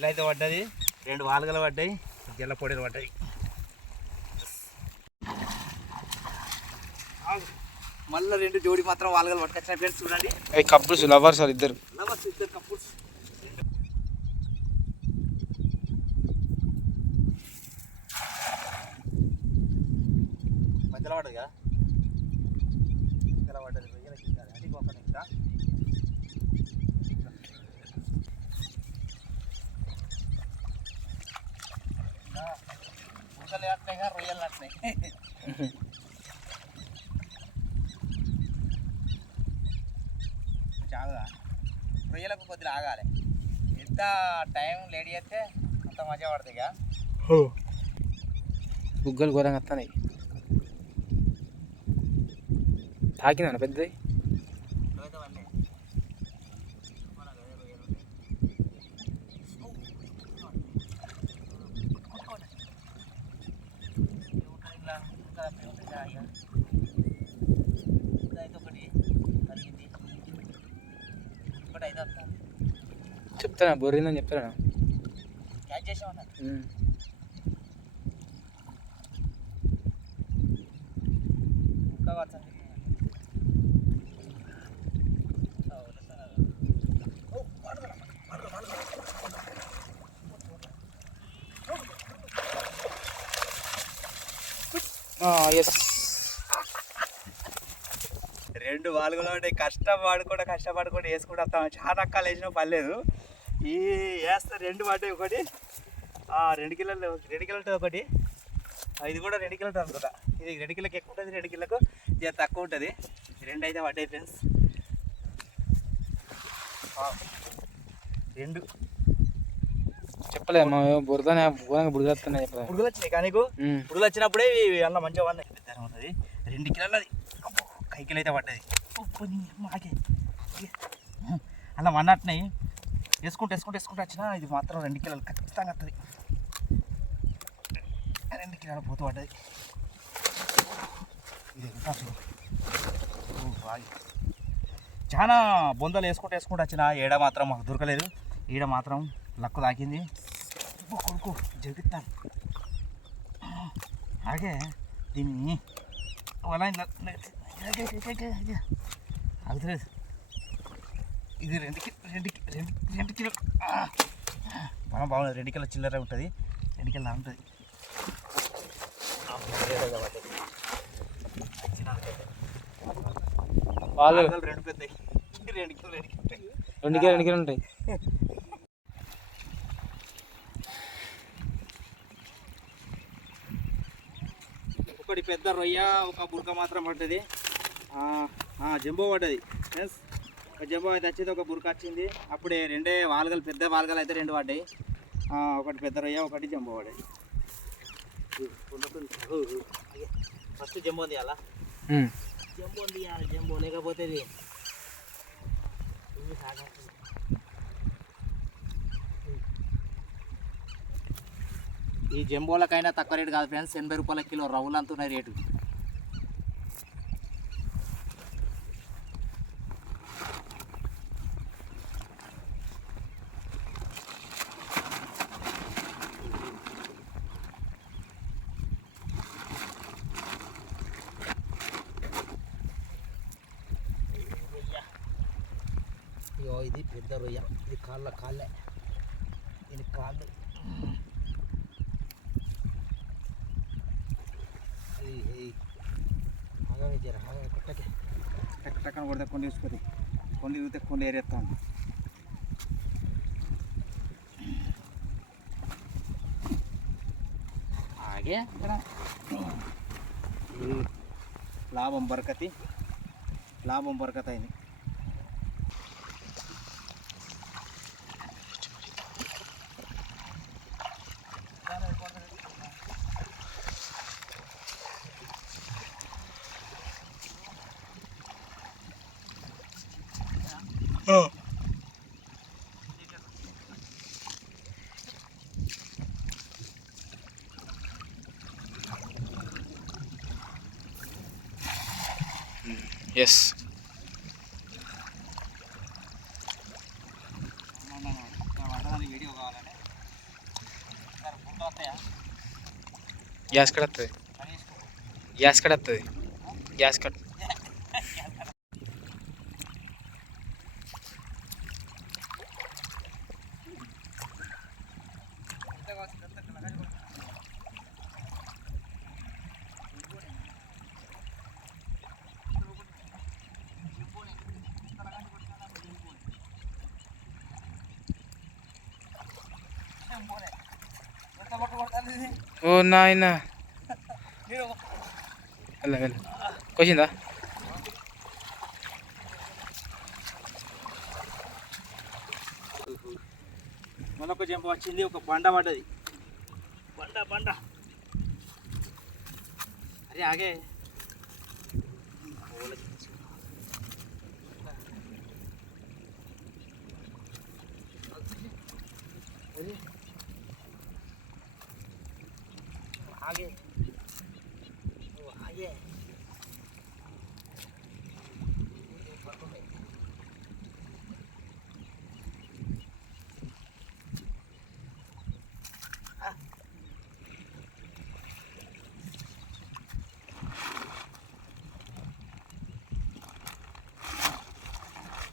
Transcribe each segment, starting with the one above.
ఇలా అయితే పడ్డది. రెండు వాలుగలు పడ్డాయి జల్ల పొడిలు పడ్డాయి. మళ్ళీ రెండు జోడి మాత్రం వాలుగలు పట్టుకొచ్చిన. ఫ్రెండ్స్ చూడండి. అవి కప్పుల్స్ లవర్స్ ఇద్దరు. లవర్స్ ఇద్దరు కపుల్స్ మధ్యలో పడ్డది కదా మధ్యలో పడ్డది రొయ్యలకి ఇంకా అది ఒక ఇంకా వేస్తున్నాయి కదా రొయ్యలు నచ్చినాయి చాలా రొయ్యలకు కొద్దిగా ఆగాలి ఎంత టైం లేట్ చేస్తే అంత మజా పడుతుంది ఇక బుగ్గలు ఘోరంగా వస్తున్నాయి తాకినా పెద్దది చెప్తానా? బొర్రిందని చెప్తానా? ఎస్ రెండు వాలుగులు ఉంటాయి కష్టపడుకుంటా కష్టపడుకుంటూ వేసుకుంటూ చాలా రకాలు వేసినా పర్లేదు. ఈ వేస్తే రెండు పడ్డాయి ఒకటి. ఆ, రెండు కిలోలు రెండు కిలోలు ఉంటుంది ఒకటి ఇది కూడా రెండు కిలోలు అనుకుంటా. ఇది రెండు కిలోకి ఎక్కువ ఉంటుంది రెండు కిలోకు ఇది తక్కువ ఉంటుంది. రెండు అయితే పడ్డాయి ఫ్రెండ్స్ రెండు. చెప్పలే మా బురదనే ఘోరంగా బుడిగేస్తున్నాయి చెప్పలే పురుగులు వచ్చినాయి కానీ. పురుగులు వచ్చినప్పుడే అన్న మంచిగా వన్ ఉంటుంది రెండు కిలోలు అది అబ్బో, కైకిలు అయితే పడ్డది. మాకే. అలా వన్నట్టున్నాయి. వేసుకుంటూ వేసుకుంటూ వేసుకుంటూ వచ్చినా ఇది మాత్రం రెండు కిలోలు ఖచ్చితంగా వస్తుంది రెండు కిలోలు పోతూ పడ్డది ఇది ఎంత బాయ్. చాలా బొందలు వేసుకుంటూ వేసుకుంటూ వచ్చిన ఏడ మాత్రం మాకు దొరకలేదు ఈడ మాత్రం లక్కు తాకింది కొడుకు జరిపిస్తాను అలాగే దీన్ని అలా ఇలా ఇది రెండు రెండు రెండు రెండు కిలో మనం బాగుంది. రెండు కిలో చిల్లర ఉంటుంది. రెండు కిలో ఉంటుంది. రెండు పెద్దవి రెండు కిలో రెండు కిలో రెండు కిలో ఉంటాయి. ఒకటి పెద్ద రొయ్య ఒక బురక మాత్రం పడ్డది. జంబో పడ్డది. ఎస్ ఒక జంబో అయితే వచ్చింది ఒక బురక వచ్చింది. అప్పుడే రెండే వాల్గలు పెద్ద వాల్గలు అయితే రెండు పడ్డాయి. ఆ, ఒకటి పెద్ద రొయ్య ఒకటి జంబో పడ్డది ఫస్ట్ జంబో తీయాలా. జంబో తీయాలి జంబో లేకపోతే. ఈ జంబోలకైనా తక్కువ రేటు కాదు ఫ్రెండ్స్ ఎనభై రూపాయల కిలో రవ్వులు అంతున్నాయి రేటు అయ్యో ఇది పెద్ద రొయ్య ఇది కాళ్ళ కాళ్ళే. ఇది కాళ్ళు. అది ఆగవే జర ఆగవే కొట్టకే. టక్ టక్కన కొడితే కొన్ని చూసుకొని కొన్ని తిరిగితే కొన్ని ఏరేస్తాం ఆగే ఇక్కడ లాభం బరకతి. లాభం బరకత అయింది yes gas cut gas cut gas cut. ఓ నాయన. వెళ్ళ వెళ్ళ. కొచ్చిందా మళ్ళొక జంప వచ్చింది ఒక బండ పడ్డది. బండ బండ. అరే ఆగే.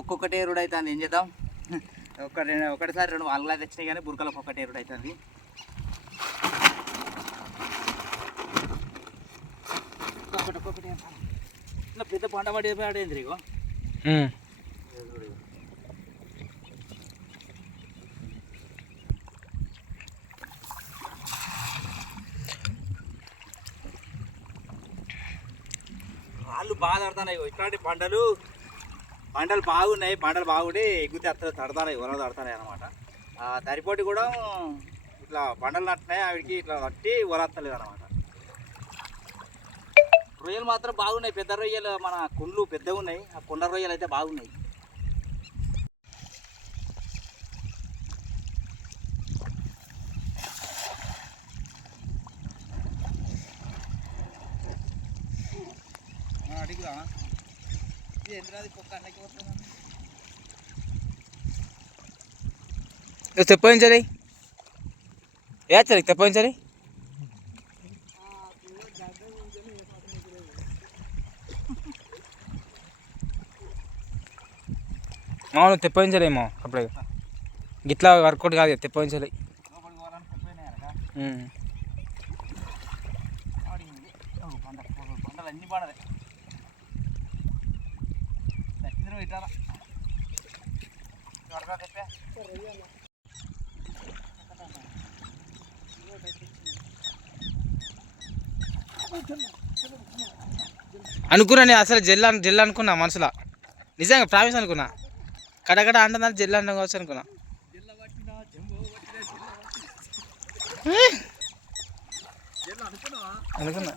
ఒక్కొక్కటి ఎరుడు అవుతుంది ఏం చేద్దాం? ఒక రెండు ఒకటిసారి రెండు వాళ్ళ తెచ్చినాయి కానీ బురకలకు ఒక్కటి ఎరుడు అవుతుంది ఒక్కొక్కటి ఒక్కొక్కటి అవుతుంది. ఇట్లా పెద్ద పంట పడి పడేంద్ర. రాళ్ళు బాగా తడతాయి ఇట్లాంటి పంటలు పంటలు బాగున్నాయి పంటలు బాగుండి ఎగ్గుతే అత్తలు తడతాయి వరలు తడతాయి అనమాట తరిపోటి కూడా ఇట్లా పంటలు నట్టున్నాయి ఆవిడకి ఇట్లా తట్టి వరత్తలేదు అనమాట రొయ్యలు మాత్రం బాగున్నాయి. పెద్ద రొయ్యలు మన కుండ్లు పెద్దగా ఉన్నాయి. ఆ కొండ రొయ్యలు అయితే బాగున్నాయి. అడిగిరా. తెప్పించాలి ఏ చలి అవును మామూలు తెప్పించలేమో అప్పుడే. గిట్లా వర్కౌట్ కాదు తెప్పించాలి అనుకున్నా నేను అసలు జెల్ జెల్ అనుకున్నా మనసులో నిజంగా ప్రామిస్ అనుకున్నా. కడగడ అంటున్నా జెల్ అనుకోవచ్చు అనుకున్నా. జిల్లా జిల్లా అనుకున్నావా అనుకున్నా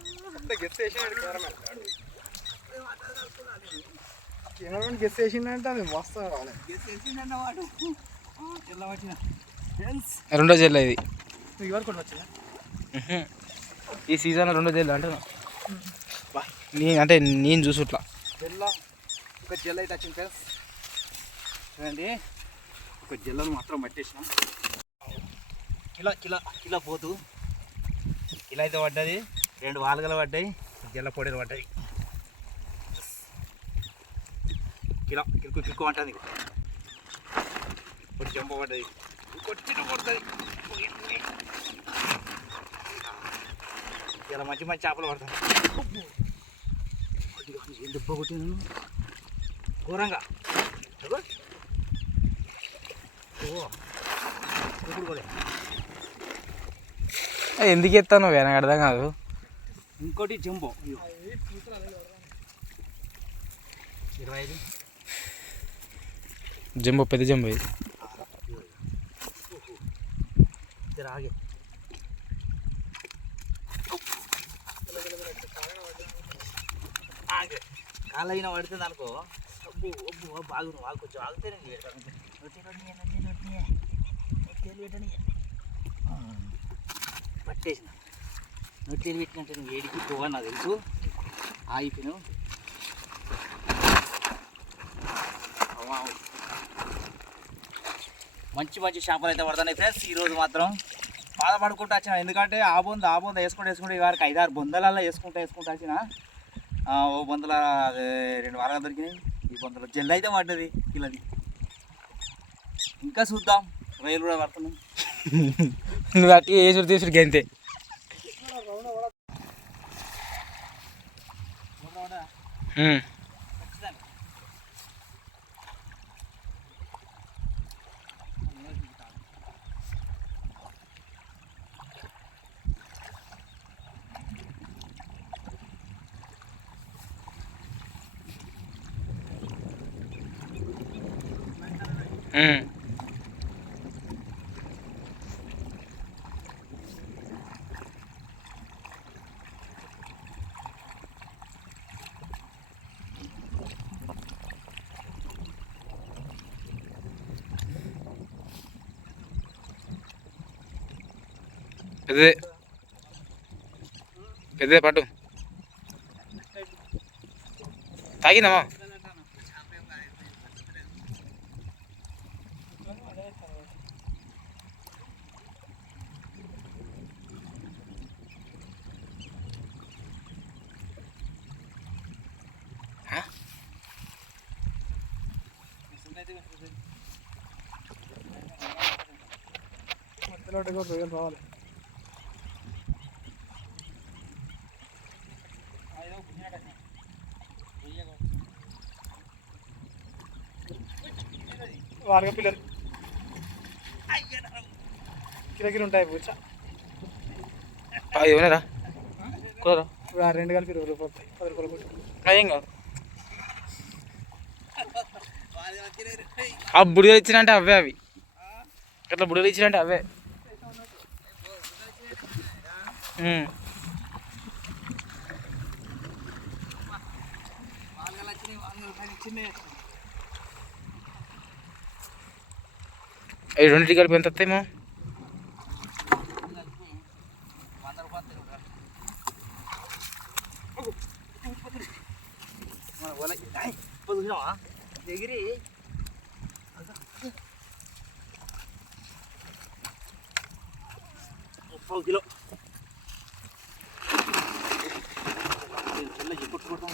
కెమెరామెన్ గెస్ చేసిండంటే అది మస్తు జిల్లా రెండో జెల్ ఇది. ఈ సీజన్లో రెండో జెల్ అంటున్నా. నీ అంటే నేను చూసుట్లా జిల్లా. ఒక జిల్లా అయితే వచ్చింది ఫ్రెండ్స్. చూడండి. ఒక జిల్లాను మాత్రం పట్టేసినాం. కిలో కిలో కిలో పోతు. కిలో అయితే పడ్డది. రెండు వాలుగలు పడ్డాయి. జిల్ల పొడిలు పడ్డాయి. కిలో కిలుకు కిలుకు అంటుంది ఇప్పుడు జంప పడ్డది. కొట్టిన పడుతుంది ఇలా మంచి మంచి చేపలు పడతాయి. ఏం దెబ్బ కొట్టినాను ఘోరంగా చూడు. ఓ ఇప్పుడు కూడా ఎందుకు ఎత్తాను నాకు అర్థం కాదు. ఇంకోటి జంబో. ఇరవై ఐదు జంబో పెద్ద జంబో ఇది. ఆగే. కాలైన పడుతుంది అనుకో అబ్బో అబ్బో బాగు బాగా కొంచెం ఆగితేనే పట్టేసిన. నొట్టేలు పెట్టినట్టు నువ్వు ఏడికి పోవా నాకు తెలుసు. ఆగిపోయినావు. మంచి మంచి చేపలు అయితే పడుతున్నాయి ఫ్రెండ్స్. ఈరోజు మాత్రం బాధపడుకుంటూ వచ్చిన. ఎందుకంటే ఆ బొంద ఆ బొంద వేసుకుంటూ వేసుకుంటే వారికి ఐదారు బొందలలో వేసుకుంటూ వేసుకుంటూ వచ్చిన. ఓ బొందల రెండు వారాలు దొరికినాయి. ఈ బొందల జెల్ అయితే పడ్డది కిలది ఇంకా చూద్దాం. రైలు కూడా పడుతున్నాం నువ్వు అట్టి వేసుడు తీసుడు గంతే ఉమ్. పెద్దదే. పెద్దదే పట్టు తాగిందమ్మా. మధ్యలో కూడా రొయ్యలు రావాలి వారగ పిల్లలు. కిరకిరి ఉంటాయి పూచ ఏమన్నారా ఇప్పుడు ఆ రెండు కలిపి ఇరవై రూపాయలు వస్తాయి. పది రూపాయలు కొట్టి. ఏం కాదు. ఆ బుడిగలు ఇచ్చినంటే అవే అవి. అట్లా బుడిగలు ఇచ్చినంటే అవే. అవి రెండింటి కలిపి ఎంత వస్తాయి మా మన వల ఏయ్, ఇప్పుడు చూసినావా ఎగిరి ముప్పై కిలో తెల్ల ఎప్పుడు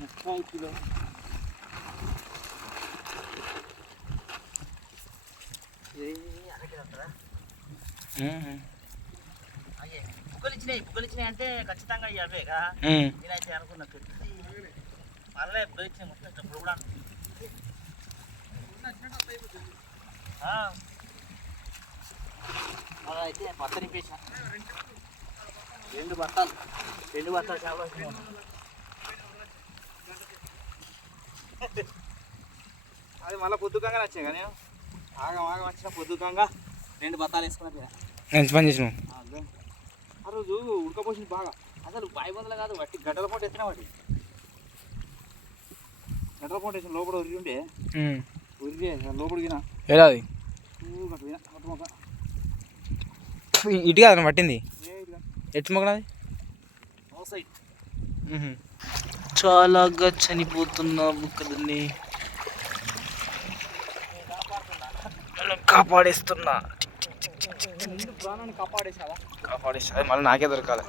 ముప్పై కిలో ఉమ్. అయ్యే బుగ్గలు ఇచ్చినాయి బుగ్గలు ఇచ్చినాయి అంటే ఖచ్చితంగా అవే కదా. నేనైతే అనుకున్నా మళ్ళీ మొత్తం ఇప్పుడు కూడా అయితే బత్త నింపేసా రెండు బత్తాలు రెండు బత్తాలు చాలా అది మళ్ళీ పొద్దుకంగా వచ్చాయి కానీ ఆగం ఆగం వచ్చిన పొద్దుకంగా రెండు బత్తాలు వేసుకున్నా. మంచి పని చేసినావు ఆ, రోజు ఉడకపోసింది బాగా. అసలు బాయి బొందలు కాదు వట్టి గడ్డల పూట ఎత్తిన వాటి గడ్డల పూట వేసిన లోపల ఉరిగి ఉండే. ఉరిగి లోపలికి ఎలా అది? మొక్క. ఇటు కాదు పట్టింది. ఎట్టు మొక్కనది చాలాగా చనిపోతున్న బుక్కలని కాపాడేస్తున్నా. కాపాడేస్తా అది మళ్ళీ నాకే దొరకాలి?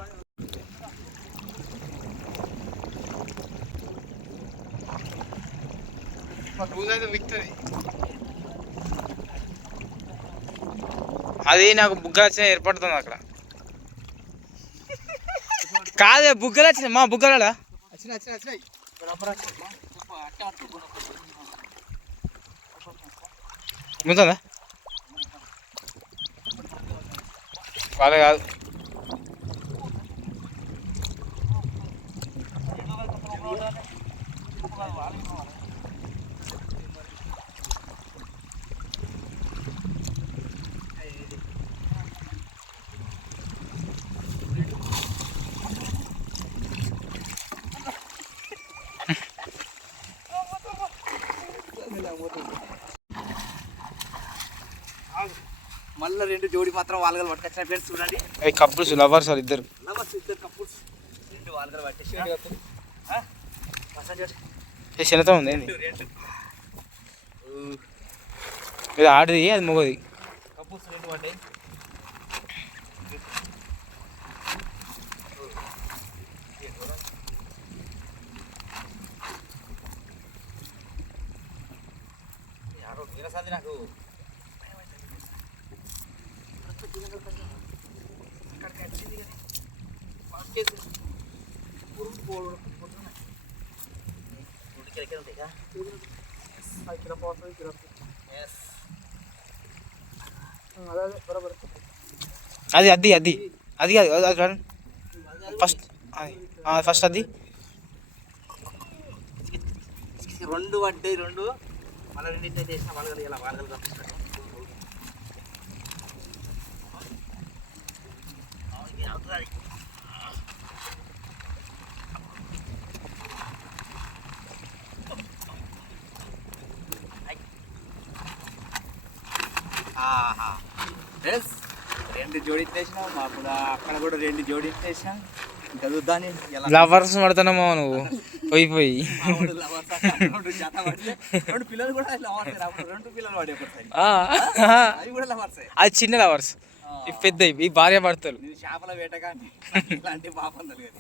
అది నాకు బుగ్గలు వచ్చిన ఏర్పడుతుంది అక్కడ. కాదే బుగ్గలు వచ్చినాయి మా. బుగ్గల వచ్చినాయి వచ్చినాయి వచ్చినాయి ముందుందా వాళ్ళే కాదు మళ్ళీ రెండు జోడి మాత్రం వాళ్ళగలు పట్టుకొచ్చిన ఫ్రెండ్స్ చూడండి అవి కప్పుల్స్ లవర్స్ వాళ్ళు ఇద్దరు నమస్తే ఇద్దరు కప్పుల్స్ రెండు వాళ్ళగలు పట్టేసి చిన్నతో ఉంది ఇది ఆడిది అది మొగది కప్పు పూసు రెండు పడ్డాయి వీరసాది నాకు అదే అదే బరాబర్ అది అది అది అది. అది. చూడండి ఫస్ట్ ఫస్ట్ అది. రెండు అంటే రెండు. మళ్ళీ రెండింటి చేసిన వాళ్ళ ఇలా వాళ్ళ పంపిస్తాను ఫ్రెండ్స్ రెండు జోడించి వేసినాం మాకు అక్కడ కూడా రెండు జోడించి వేసినాం ఇంకా చూద్దాని లవర్స్ పడుతున్నామో నువ్వు. పోయి పోయి. రెండు పిల్లలు కూడా లవర్స్ రెండు పిల్లలు పడే కూడా లవర్సే అది చిన్న లవర్స్ పెద్ద ఈ భార్య భర్తలు. చేపల వేటగాని ఇలాంటి పాపం తెలియదు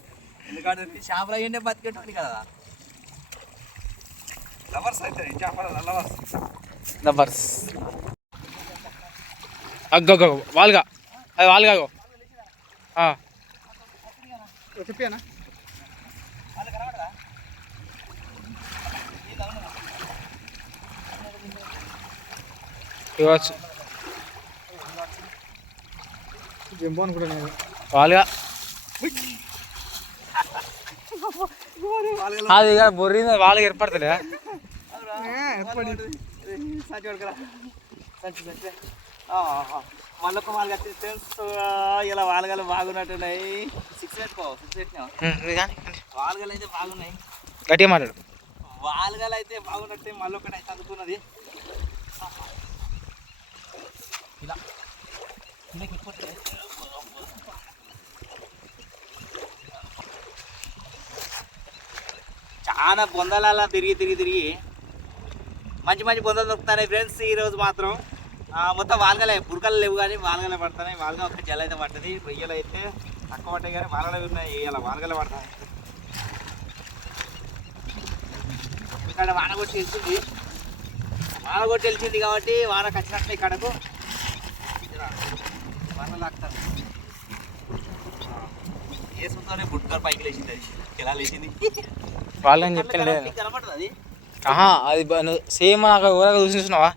ఎందుకంటే చేపల ఏంటే బతికేటోని కదా. లవర్స్ అయితే చేపల లవర్స్ లవర్స్ అగ్గో వాళ్ళగా అది వాళ్ళగా చెప్పానా ఇవ్వచ్చు. జంబో అనుకుంటా నేను. వాళ్ళగా వాళ్ళు అది ఇక బొర్రింది వాళ్ళకి ఏర్పడతలే. సంచి పడుకురా సంచి సంచి మళ్ళీ ఒక వాళ్ళు కట్టి ఫ్రెండ్స్ ఇలా వాళ్ళగలు బాగున్నట్టున్నాయి సిక్స్ పెట్టుకో సిక్స్ పెట్టినా వాళ్ళగలు అయితే బాగున్నాయి. గట్టిగా మాట్లాడు. వాల్గలు అయితే బాగున్నట్టే మళ్ళీ ఒకటి అయితే అందుకున్నది. ఇలా. చాలా బొందలలా తిరిగి తిరిగి తిరిగి మంచి మంచి బొందలు దొరుకుతున్నాయి ఫ్రెండ్స్ ఈరోజు మాత్రం. మొత్తం వాల్గలే బురకలు లేవు కానీ వాల్గలే పడుతున్నాయి. వాల్గా ఒక జల్ అయితే పడుతుంది. రొయ్యలు అయితే తక్కువ పడ్డాయి కానీ వాల్గలే ఉన్నాయి. ఇలా వాల్గలే పడుతున్నాయి. ఇక్కడ వాన కొట్టి వెళ్తుంది. వాన కొట్టి వెళ్తుంది కాబట్టి వాన వచ్చినట్లే ఇక్కడకు వాన లాక్తారు. వేసుకుంటూనే బుడ్డర్ పైకి లేచింది అది? ఎలా లేచింది? వాళ్ళని అది? ఆహా అది సేమ్ నాకు ఊరగా చూసినావా?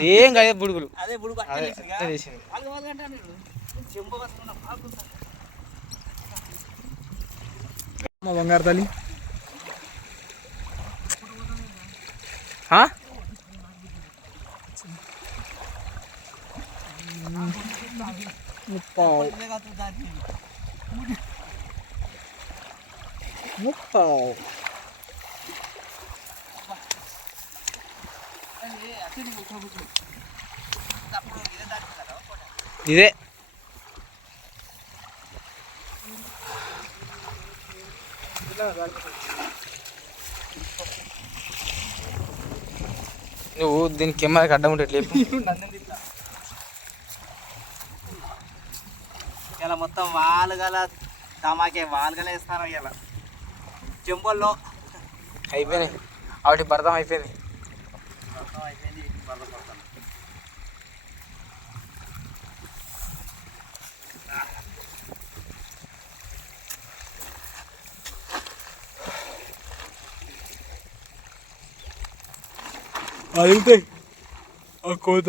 సేమ్ గదే బుడుగులు. అదే బుడుగు మా బంగారు తల్లి. ఆ? ముప్పావు ముప్పావు ఇదే. నువ్వు దీని కెమెరాకి అడ్డం ఉంటే లేపు ఇలా మొత్తం వాలుగల తమాకే వాలుగల వేస్తారు ఇలా చెంబల్లో అయిపోయినాయి. వాటి భరతం అయిపోయింది. మొత్తం అయిపోయింది ఆ కోత.